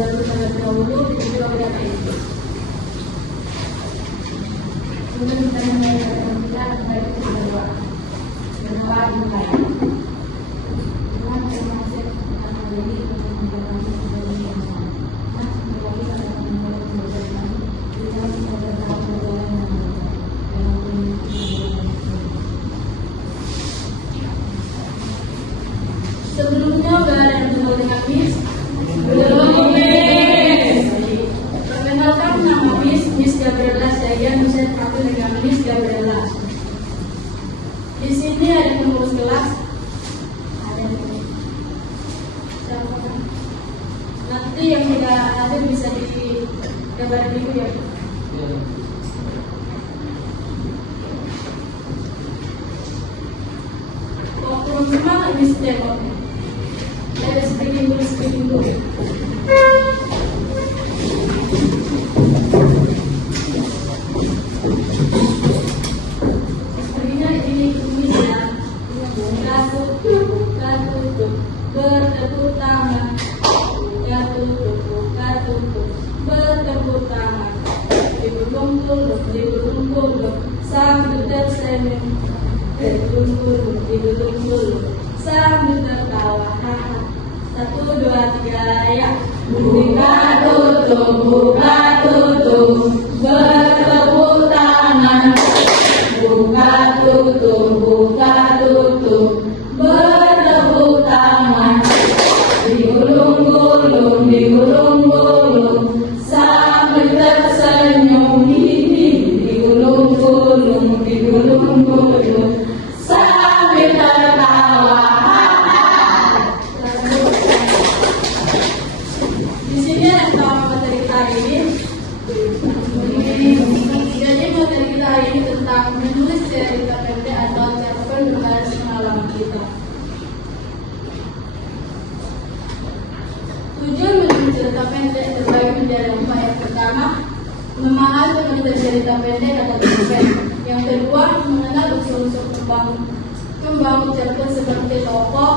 dulu itu juga udah kayak gitu. Kemudian kita mulai kita kembali ke kedua berdoa dimulai. Tuhan terima kasih atas ini untuk menjaga kita ini. Nah, kembali pada kembali menjaga kita semoga dapat berjalan dengan sebelumnya udah ada yang bertemu dengan Miss? Belum, Miss. Perkenalkan nama Miss Gabriela Syayan, bisa dipanggil dengan Miss Gabriela. Di sini ada pengurus kelas. Ada. Nanti yang tidak ada bisa dikabarin ibu ya. Waktu memang Miss tengok. Ada speaking dulu. Sepertinya ini tulisan buka tutup bertepuk tangan, buka tutup bertepuk tangan, digulung kulung sambil tersenyum, digulung kulung sambil tertawa. 1, 2, 3 ya. Buka tutup bertepuk tangan. Buka tutup bertepuk tangan. Digulung-gulung sambil tersenyum. Digulung-gulung sambil tertawa. Di sini ada materi kita hari ini. Jadi materi kita hari ini tentang menulis cerita pendek atau cerpen berbasis pengalaman kita. Tujuan menulis cerita pendek terbagi menjadi 4. Yang pertama, memahami pengertian cerita pendek atau cerpen. Yang kedua, mengenal unsur-unsur kembang cerpen seperti tokoh,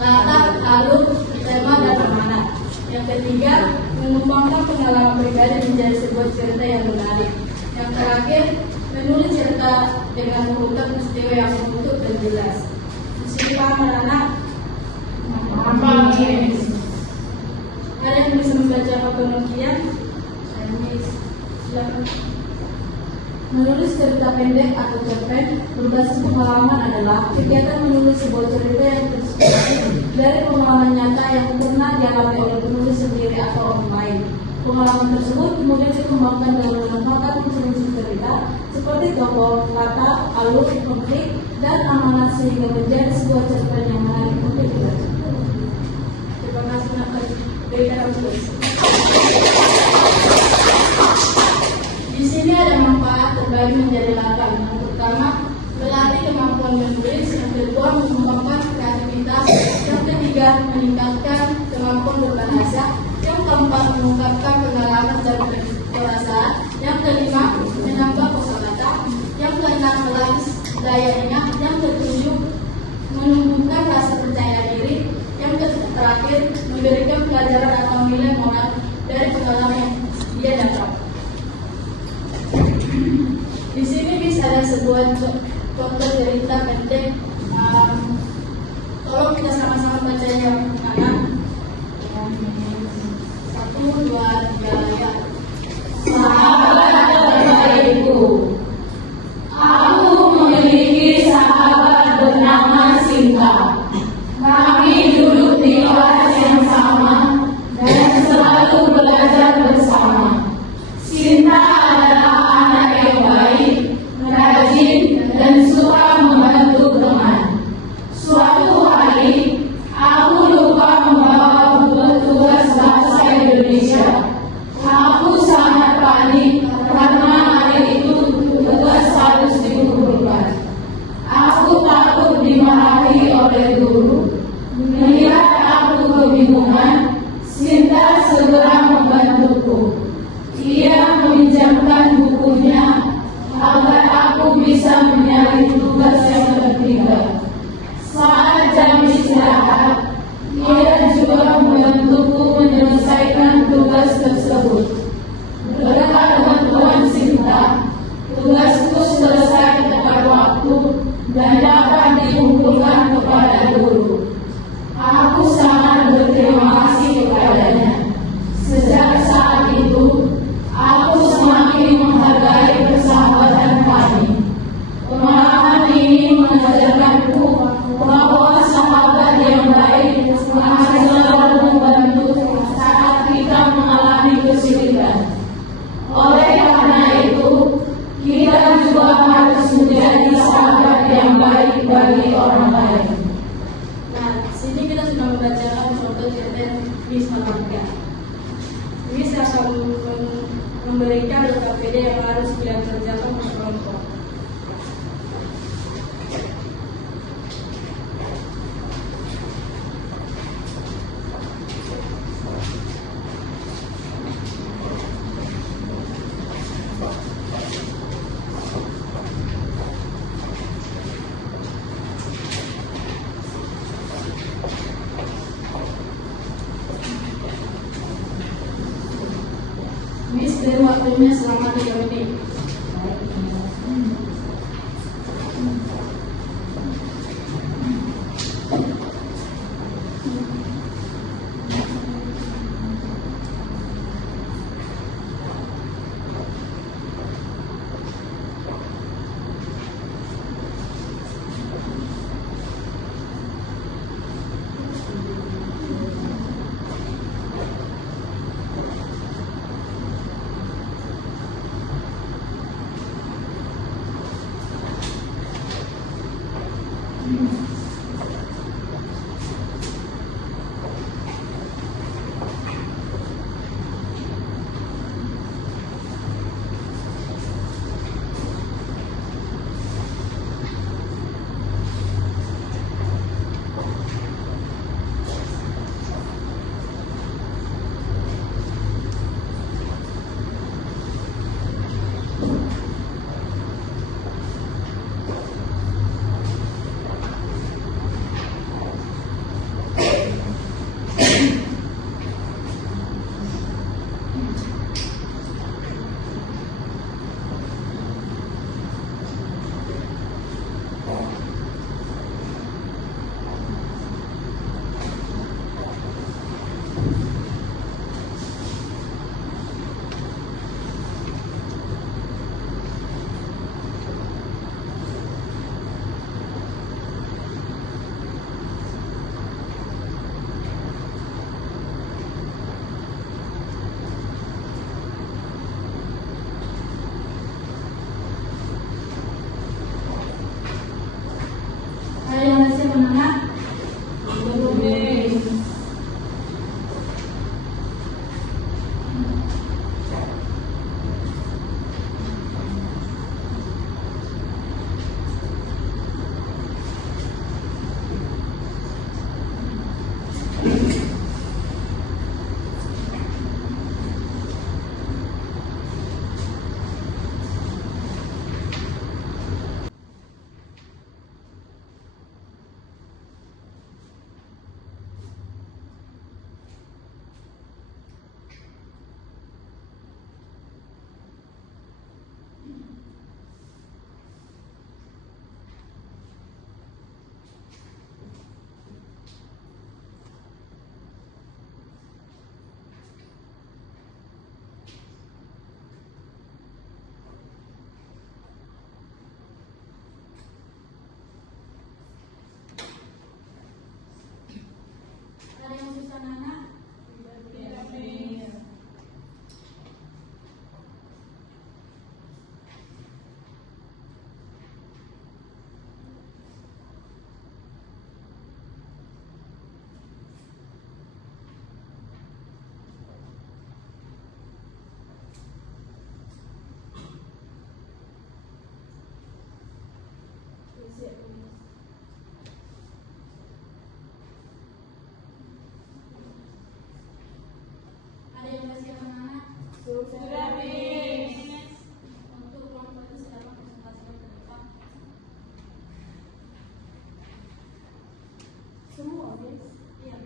latar, alur, tema, dan amanat. Yang ketiga, mengembangkan pengalaman pribadi menjadi sebuah cerita yang menarik. Yang terakhir, menulis cerita dengan mengungkap peristiwa yang utuh dan jelas. Di sini paham anak-anak? Ada yang bisa membaca pengertian? Silakan. Menulis cerita pendek atau cerpen berbasis pengalaman adalah kegiatan menulis sebuah cerita yang terinspirasi dari pengalaman nyata yang pernah dialami oleh penulis sendiri atau orang lain. Pengalaman tersebut kemudian dikembangkan dengan menambahkan unsur-unsur cerita seperti tokoh, latar, alur, konflik, dan amanat sehingga menjadi sebuah cerpen yang menarik untuk dibaca. Terima kasih atas berikan tulis. Di sini ada manfaat terbagi menjadi 8. Yang pertama, melatih kemampuan menulis. Yang kedua, mengembangkan kreativitas. Yang ketiga, meningkatkan kemampuan berbahasa. Yang keempat, mengungkapkan pengalaman dan perasaan. Yang kelima, menambah kosakata. Yang keenam, melatih daya ingat. Yang ketujuh, menumbuhkan rasa percaya diri. Yang terakhir, memberikan pelajaran atau nilai moral dari pengalaman yang dia dapat. Di sini bisa ada sebuah contoh cerita pendek. Tolong kita sama-sama baca yang kanan. 1, 2, 3 ya. Sahabat terbaikku, aku memiliki sahabat bernama Sinta. Kami duduk di kelas yang sama dan selalu belajar bersama. Sinta adalah anak yang baik, rajin, dan suka membantu teman. Suatu hari, aku lupa membawa buku tugas bahasa Indonesia. Aku sangat panik karena hari itu tugas harus dikumpulkan. Aku takut dimarahi oleh guru. Melihat aku kebingungan, Sinta segera membantuku. Ia meminjamkan bukunya agar aku bisa mencari tugas yang ketiga. Saat jam istirahat, ia juga juga membantuku menyelesaikan tugas tersebut. Berkat bantuan Sinta, tugasku selesai tepat waktu dan dapat dikumpulkan kepada guru. Aku sangat berterima kasih kepadanya. Sejak saat itu, aku semakin menghargai persahabatan kami. Pengalaman ini mengajarkanku bahwa sahabat yang baik akan selalu membantu saat kita mengalami kesulitan. Oleh karena itu, kita juga harus menjadi sahabat yang baik bagi orang lain. Nah, sini kita sudah membacakan contoh cerita Miss Malaka. Miss akan memberikan KPD yang harus kalian kerjakan untuk kelompok. Miss beri waktunya selama 3 menit. Ada yang masih menengah? Belum. Ada yang susah nana? Tidak. Ada yang masih anak-anak? Sudah habis. Untuk kelompok itu silakan presentasikan ke depan. Semua habis? Iya.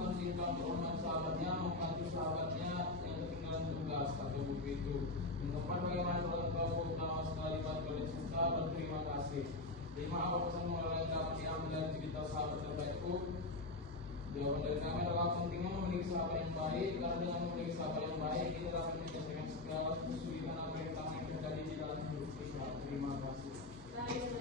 akan tinggal berulang sahabatnya, membantu sahabatnya yang ketinggalan tugas atau buku itu. Yang keempat, bagaimana kalau engkau utama sekali berlipat suka berterima kasih. 5. Apa pesan moral yang dapat diambil dari cerita sahabat terbaikku? Jawaban dari kami adalah pentingnya memiliki sahabat yang baik, karena dengan memiliki sahabat yang baik kita dapat menyelesaikan segala kesulitan apa yang kami terjadi di dalam hidup kita. Terima kasih.